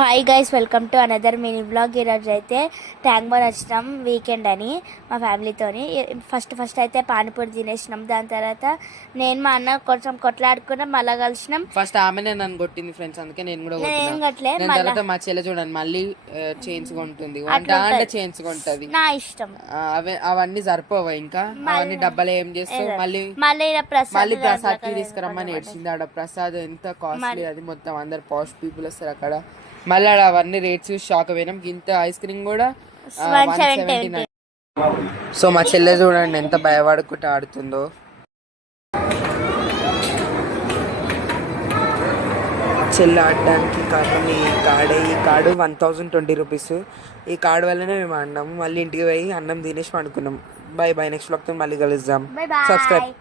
Hi guys, welcome to another mini blog. ఈరోజు అయితే tank bund వచ్చినాం వీకెండ్ అని మా ఫ్యామిలీతోని. ఫస్ట్ అయితే పానీపూరి తినేసినాం. దాని తర్వాత నేను మా అన్న కొంచెం కొట్లాడుకున్నాం, మళ్ళా కలిసినాం. ఫస్ట్ ఆమెనే నన్ను కొట్టింది ఫ్రెండ్స్, అందుకే నేను కూడా నేను కొట్టలే. తర్వాత మా చెల్లె చూడండి మళ్ళీ చైన్స్ కొంటుంది, అంటే చైన్స్ కొంటది. నా ఇష్టం. అవన్నీ సరిపోవా, ఇంకా అవన్నీ డబ్బాలు ఏం చేస్తావు? మళ్ళీ మళ్ళీ ప్రసాద్ తీసుకురమ్మని ఏడ్చింది. ఆడ ప్రసాద్ ఎంత కాస్ట్లీ, అది మొత్తం అందరు పాస్ట్ పీపుల్ వస్తారు అక్కడ. మళ్ళీ అవన్నీ రేట్స్ చూసి షాక్ అయిపోయినాం. ఇంత ఐస్ క్రీమ్ కూడా 179. సో మా చెల్లె చూడండి ఎంత భయపడుకుంటూ ఆడుతుందో. చెల్లె ఆడడానికి కారణం ఈ కార్డు 1020 రూపీస్. ఈ కార్డు వల్లనే మేము ఆడినాము. మళ్ళీ ఇంటికి పోయి అన్నం తినేసి పండుకున్నాం. బై నెక్స్ట్ బ్లాగ్తో మళ్ళీ కలుద్దాం. సబ్స్క్రైబ్.